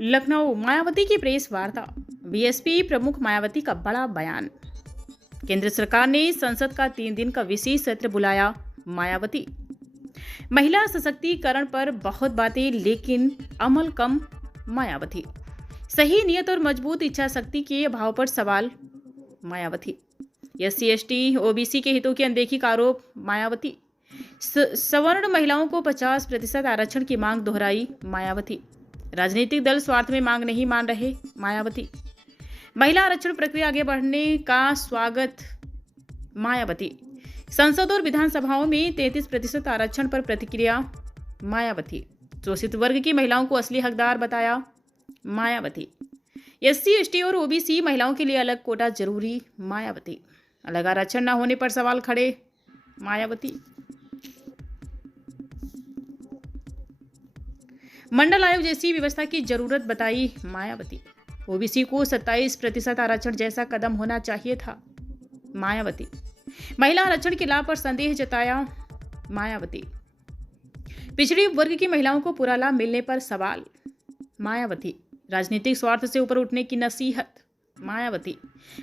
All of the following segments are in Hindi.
लखनऊ मायावती की प्रेस वार्ता। बीएसपी प्रमुख मायावती का बड़ा बयान। केंद्र सरकार ने संसद का 3 दिन का विशेष सत्र बुलाया। मायावती महिला सशक्तिकरण पर बहुत बातें लेकिन अमल कम। मायावती सही नियत और मजबूत इच्छा शक्ति के अभाव पर सवाल। मायावती एससी एसटी ओबीसी के हितों की अनदेखी का आरोप। मायावती सवर्ण महिलाओं को 50% आरक्षण की मांग दोहराई। मायावती राजनीतिक दल स्वार्थ में मांग नहीं मान रहे। मायावती महिला आरक्षण प्रक्रिया आगे बढ़ने का स्वागत। मायावती संसद और विधानसभाओं में 33% आरक्षण पर प्रतिक्रिया। मायावती शोषित वर्ग की महिलाओं को असली हकदार बताया। मायावती एससी एसटी और ओबीसी महिलाओं के लिए अलग कोटा जरूरी। मायावती अलग आरक्षण न होने पर सवाल खड़े। मायावती मंडल आयोग जैसी व्यवस्था की जरूरत बताई। मायावती ओबीसी को 27% आरक्षण जैसा कदम होना चाहिए था। मायावती महिला आरक्षण के लाभ पर संदेह जताया। मायावती पिछड़ी वर्ग की महिलाओं को पूरा लाभ मिलने पर सवाल। मायावती राजनीतिक स्वार्थ से ऊपर उठने की नसीहत। मायावती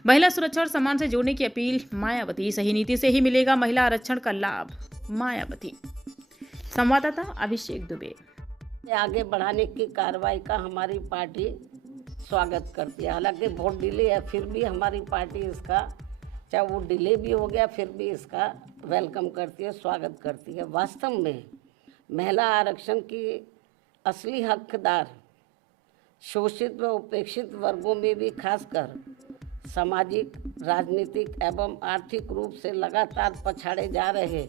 महिला सुरक्षा और सम्मान से जोड़ने की अपील। मायावती सही नीति से ही मिलेगा महिला आरक्षण का लाभ। मायावती संवाददाता अभिषेक दुबे आगे बढ़ाने की कार्रवाई का हमारी पार्टी स्वागत करती है। हालांकि बहुत डिले है, फिर भी हमारी पार्टी इसका, चाहे वो डिले भी हो गया, फिर भी इसका वेलकम करती है, स्वागत करती है। वास्तव में महिला आरक्षण की असली हकदार शोषित व उपेक्षित वर्गों में भी खासकर सामाजिक, राजनीतिक एवं आर्थिक रूप से लगातार पछाड़े जा रहे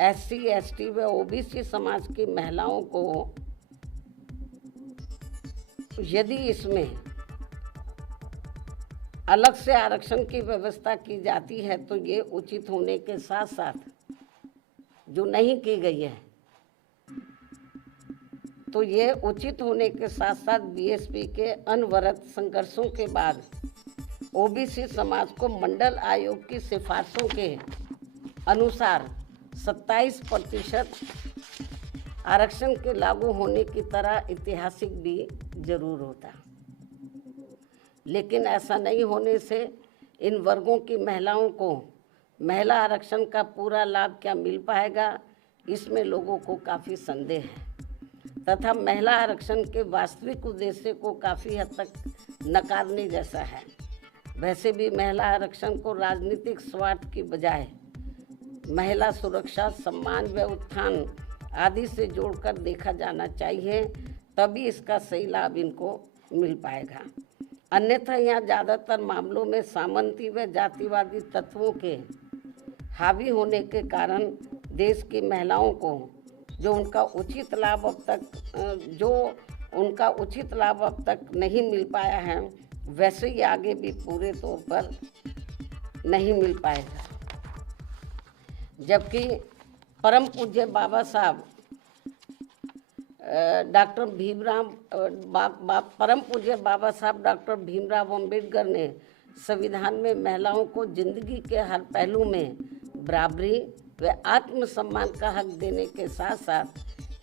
एससी एसटी व ओबीसी समाज की महिलाओं को यदि इसमें अलग से आरक्षण की व्यवस्था की जाती है तो ये उचित होने के साथ साथ, जो नहीं की गई है तो ये उचित होने के साथ साथ बीएसपी के अनवरत संघर्षों के बाद ओबीसी समाज को मंडल आयोग की सिफारिशों के अनुसार 27% आरक्षण के लागू होने की तरह ऐतिहासिक भी जरूर होता, लेकिन ऐसा नहीं होने से इन वर्गों की महिलाओं को महिला आरक्षण का पूरा लाभ क्या मिल पाएगा, इसमें लोगों को काफ़ी संदेह है तथा महिला आरक्षण के वास्तविक उद्देश्य को काफ़ी हद तक नकारने जैसा है। वैसे भी महिला आरक्षण को राजनीतिक स्वार्थ की बजाय महिला सुरक्षा, सम्मान व उत्थान आदि से जोड़कर देखा जाना चाहिए, तभी इसका सही लाभ इनको मिल पाएगा। अन्यथा यहाँ ज़्यादातर मामलों में सामंती व जातिवादी तत्वों के हावी होने के कारण देश की महिलाओं को जो उनका उचित लाभ अब तक नहीं मिल पाया है, वैसे ही आगे भी पूरे तौर पर नहीं मिल पाएगा। जबकि परम पूज्य बाबा साहब डॉक्टर भीमराव अम्बेडकर ने संविधान में महिलाओं को जिंदगी के हर पहलू में बराबरी व आत्मसम्मान का हक देने के साथ साथ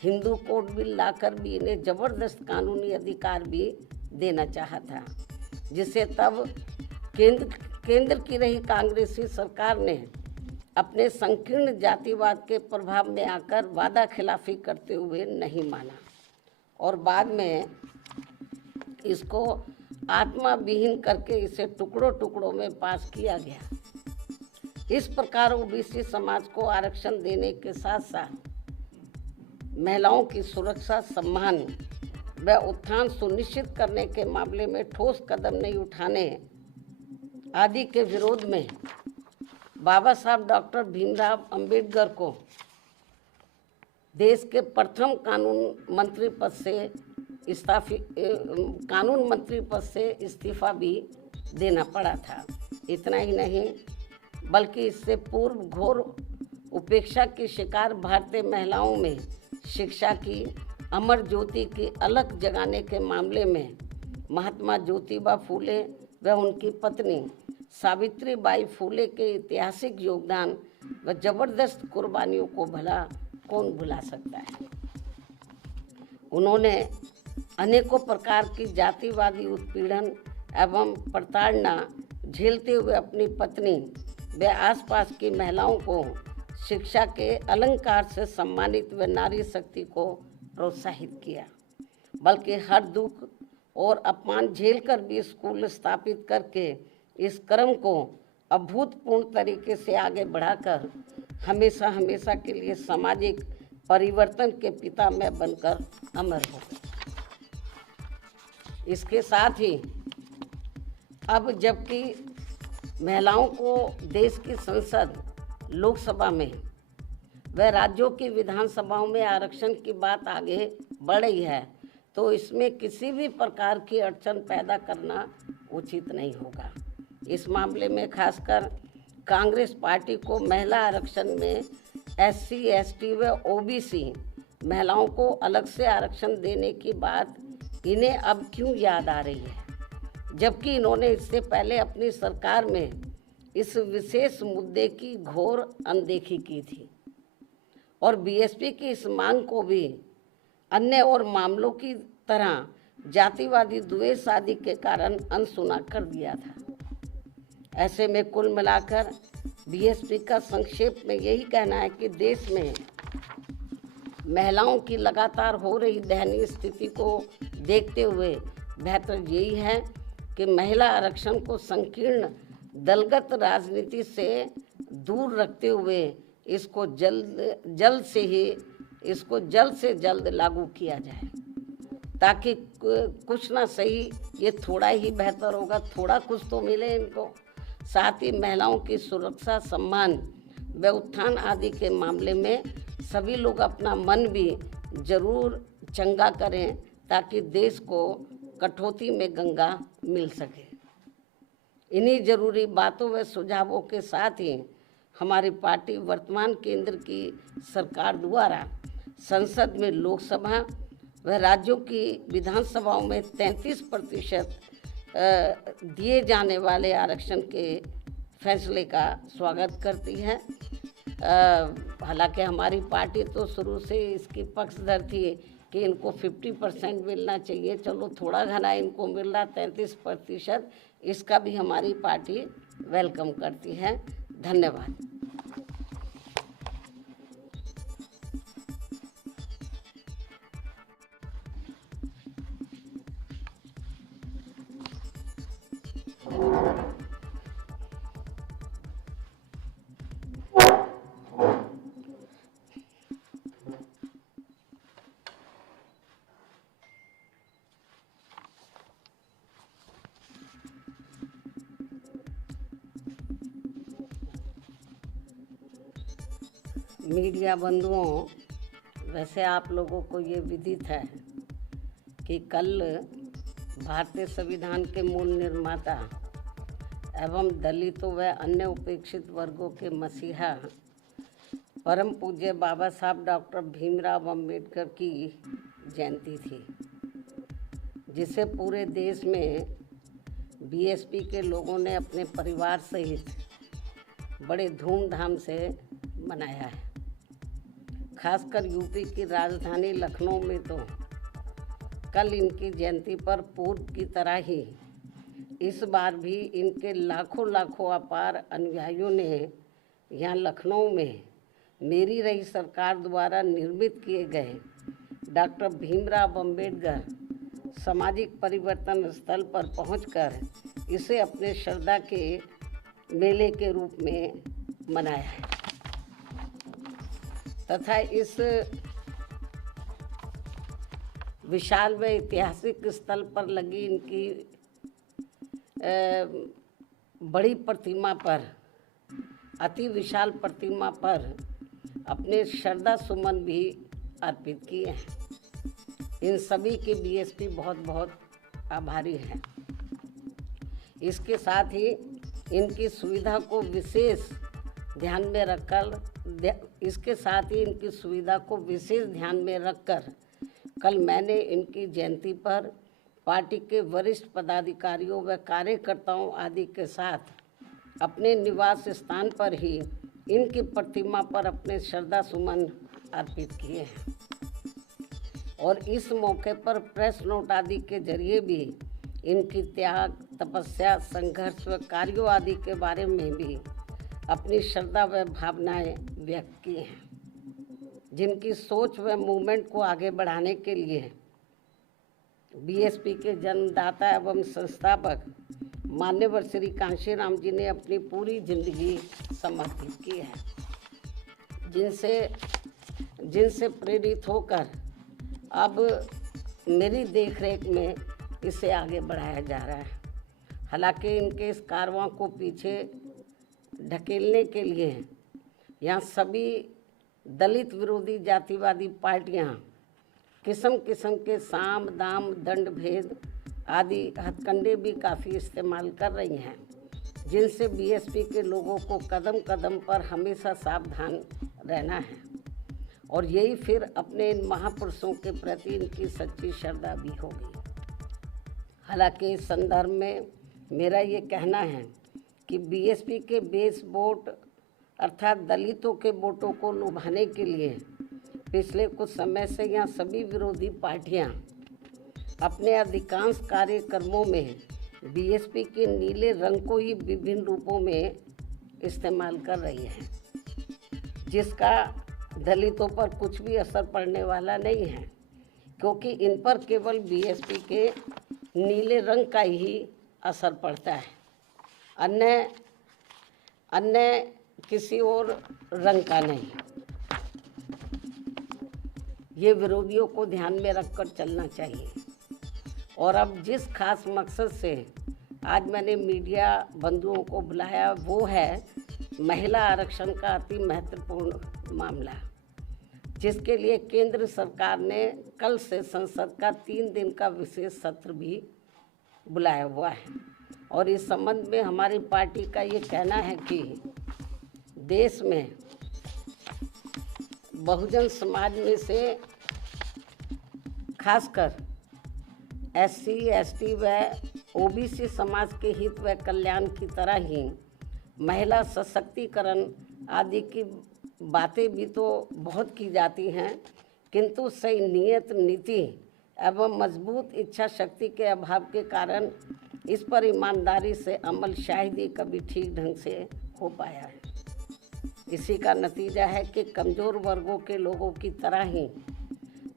हिंदू कोड बिल लाकर भी इन्हें जबरदस्त कानूनी अधिकार भी देना चाहा था, जिसे तब केंद्र की रही कांग्रेसी सरकार ने अपने संकीर्ण जातिवाद के प्रभाव में आकर वादा खिलाफी करते हुए नहीं माना और बाद में इसको आत्मा विहीन करके इसे टुकड़ों टुकड़ों में पास किया गया। इस प्रकार ओबीसी समाज को आरक्षण देने के साथ साथ महिलाओं की सुरक्षा, सम्मान व उत्थान सुनिश्चित करने के मामले में ठोस कदम नहीं उठाने आदि के विरोध में बाबा साहब डॉक्टर भीमराव अम्बेडकर को देश के प्रथम कानून मंत्री पद से इस्तीफा भी देना पड़ा था। इतना ही नहीं बल्कि इससे पूर्व घोर उपेक्षा की शिकार भारतीय महिलाओं में शिक्षा की अमर ज्योति की अलख जगाने के मामले में महात्मा ज्योतिबा फूले व उनकी पत्नी सावित्रीबाई फूले के ऐतिहासिक योगदान व जबरदस्त कुर्बानियों को भला कौन भुला सकता है। उन्होंने अनेकों प्रकार की जातिवादी उत्पीड़न एवं प्रताड़ना झेलते हुए अपनी पत्नी व आसपास की महिलाओं को शिक्षा के अलंकार से सम्मानित व नारी शक्ति को प्रोत्साहित किया, बल्कि हर दुख और अपमान झेलकर भी स्कूल स्थापित करके इस क्रम को अभूतपूर्व तरीके से आगे बढ़ाकर हमेशा हमेशा के लिए सामाजिक परिवर्तन के पिता में बनकर अमर हो। इसके साथ ही अब जबकि महिलाओं को देश की संसद, लोकसभा में व राज्यों की विधानसभाओं में आरक्षण की बात आगे बढ़ रही है, तो इसमें किसी भी प्रकार की अड़चन पैदा करना उचित नहीं होगा। इस मामले में खासकर कांग्रेस पार्टी को महिला आरक्षण में SC, ST व OBC महिलाओं को अलग से आरक्षण देने की बात इन्हें अब क्यों याद आ रही है, जबकि इन्होंने इससे पहले अपनी सरकार में इस विशेष मुद्दे की घोर अनदेखी की थी और BSP की इस मांग को भी अन्य और मामलों की तरह जातिवादी द्वेष आदि के कारण अनसुना कर दिया था। ऐसे में कुल मिलाकर BSP का संक्षेप में यही कहना है कि देश में महिलाओं की लगातार हो रही दयनीय स्थिति को देखते हुए बेहतर यही है कि महिला आरक्षण को संकीर्ण दलगत राजनीति से दूर रखते हुए इसको जल्द से जल्द लागू किया जाए, ताकि कुछ ना सही ये थोड़ा ही बेहतर होगा, थोड़ा कुछ तो मिले इनको। साथ ही महिलाओं की सुरक्षा, सम्मान व उत्थान आदि के मामले में सभी लोग अपना मन भी जरूर चंगा करें, ताकि देश को कटौती में गंगा मिल सके। इन्हीं जरूरी बातों व सुझावों के साथ ही हमारी पार्टी वर्तमान केंद्र की सरकार द्वारा संसद में, लोकसभा व राज्यों की विधानसभाओं में 33% दिए जाने वाले आरक्षण के फैसले का स्वागत करती है। हालांकि हमारी पार्टी तो शुरू से इसकी पक्षधर थी कि इनको 50% मिलना चाहिए, चलो थोड़ा घना इनको मिल रहा 33%, इसका भी हमारी पार्टी वेलकम करती है। धन्यवाद। मीडिया बंधुओं, वैसे आप लोगों को ये विदित है कि कल भारतीय संविधान के मूल निर्माता एवं दलितों व अन्य उपेक्षित वर्गों के मसीहा परम पूज्य बाबा साहब डॉक्टर भीमराव अंबेडकर की जयंती थी, जिसे पूरे देश में BSP के लोगों ने अपने परिवार सहित बड़े धूमधाम से मनाया है। खासकर यूपी की राजधानी लखनऊ में तो कल इनकी जयंती पर पूर्व की तरह ही इस बार भी इनके लाखों अपार अनुयायियों ने यहाँ लखनऊ में मेरी रही सरकार द्वारा निर्मित किए गए डॉक्टर भीमराव अंबेडकर सामाजिक परिवर्तन स्थल पर पहुंचकर इसे अपने श्रद्धा के मेले के रूप में मनाया है तथा इस विशाल व ऐतिहासिक स्थल पर लगी इनकी बड़ी प्रतिमा पर, अति विशाल प्रतिमा पर अपने श्रद्धा सुमन भी अर्पित किए हैं। इन सभी के BSP बहुत आभारी हैं। इसके साथ ही इनकी सुविधा को विशेष ध्यान में रखकर कल मैंने इनकी जयंती पर पार्टी के वरिष्ठ पदाधिकारियों व कार्यकर्ताओं आदि के साथ अपने निवास स्थान पर ही इनकी प्रतिमा पर अपने श्रद्धा सुमन अर्पित किए हैं और इस मौके पर प्रेस नोट आदि के जरिए भी इनकी त्याग, तपस्या, संघर्ष व कार्यों आदि के बारे में भी अपनी श्रद्धा व भावनाएं व्यक्त की हैं, जिनकी सोच व मूवमेंट को आगे बढ़ाने के लिए बीएसपी के जन्मदाता एवं संस्थापक मान्यवर श्री कांशीराम जी ने अपनी पूरी जिंदगी समर्पित की है, जिनसे प्रेरित होकर अब मेरी देखरेख में इसे आगे बढ़ाया जा रहा है। हालांकि इनके इस कारवां को पीछे ढकेलने के लिए यहाँ सभी दलित विरोधी जातिवादी पार्टियाँ किस्म किस्म के साम दाम दंड भेद आदि हथकंडे भी काफ़ी इस्तेमाल कर रही हैं, जिनसे बीएसपी के लोगों को कदम कदम पर हमेशा सावधान रहना है। और यही फिर अपने इन महापुरुषों के प्रति इनकी सच्ची श्रद्धा भी होगी। हालांकि इस संदर्भ में मेरा ये कहना है कि बीएसपी के बेस वोट अर्थात दलितों के वोटों को लुभाने के लिए पिछले कुछ समय से यहाँ सभी विरोधी पार्टियाँ अपने अधिकांश कार्यक्रमों में बीएसपी के नीले रंग को ही विभिन्न रूपों में इस्तेमाल कर रही है, जिसका दलितों पर कुछ भी असर पड़ने वाला नहीं है, क्योंकि इन पर केवल बीएसपी के नीले रंग का ही असर पड़ता है, अन्य किसी और रंग का नहीं। ये विरोधियों को ध्यान में रखकर चलना चाहिए। और अब जिस खास मकसद से आज मैंने मीडिया बंधुओं को बुलाया वो है महिला आरक्षण का अति महत्वपूर्ण मामला, जिसके लिए केंद्र सरकार ने कल से संसद का 3 दिन का विशेष सत्र भी बुलाया हुआ है। और इस संबंध में हमारी पार्टी का ये कहना है कि देश में बहुजन समाज में से खासकर एससी, एसटी व ओबीसी समाज के हित व कल्याण की तरह ही महिला सशक्तिकरण आदि की बातें भी तो बहुत की जाती हैं, किंतु सही नियत, नीति एवं मजबूत इच्छा शक्ति के अभाव के कारण इस पर ईमानदारी से अमल शायद ही कभी ठीक ढंग से हो पाया है। इसी का नतीजा है कि कमज़ोर वर्गों के लोगों की तरह ही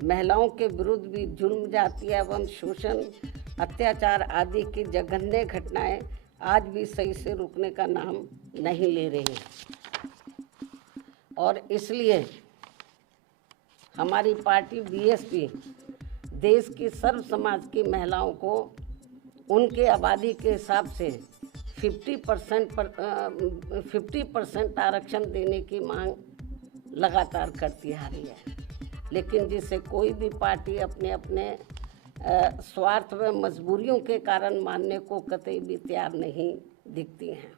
महिलाओं के विरुद्ध भी जुल्म, जाति एवं शोषण, अत्याचार आदि की जघन्य घटनाएं आज भी सही से रुकने का नाम नहीं ले रही हैं। और इसलिए हमारी पार्टी बीएसपी देश की सर्व समाज की महिलाओं को उनके आबादी के हिसाब से 50% आरक्षण देने की मांग लगातार करती आ रही है, लेकिन जिसे कोई भी पार्टी अपने स्वार्थ व मजबूरियों के कारण मानने को कतई भी तैयार नहीं दिखती हैं।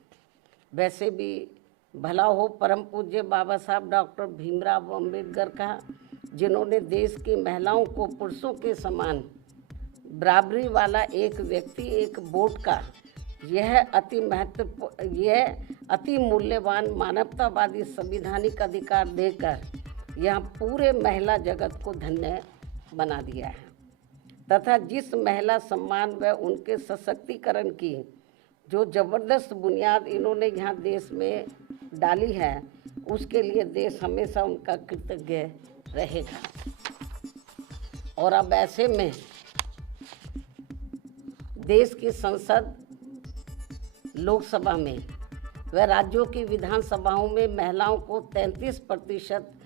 वैसे भी भला हो परम पूज्य बाबा साहब डॉक्टर भीमराव अम्बेडकर का, जिन्होंने देश की महिलाओं को पुरुषों के समान बराबरी वाला एक व्यक्ति एक वोट का यह अति मूल्यवान मानवतावादी संवैधानिक अधिकार देकर यहाँ पूरे महिला जगत को धन्य बना दिया है, तथा जिस महिला सम्मान व उनके सशक्तिकरण की जो जबरदस्त बुनियाद इन्होंने यहाँ देश में डाली है, उसके लिए देश हमेशा उनका कृतज्ञ रहेगा। और अब ऐसे में देश की संसद, लोकसभा में व राज्यों की विधानसभाओं में महिलाओं को 33%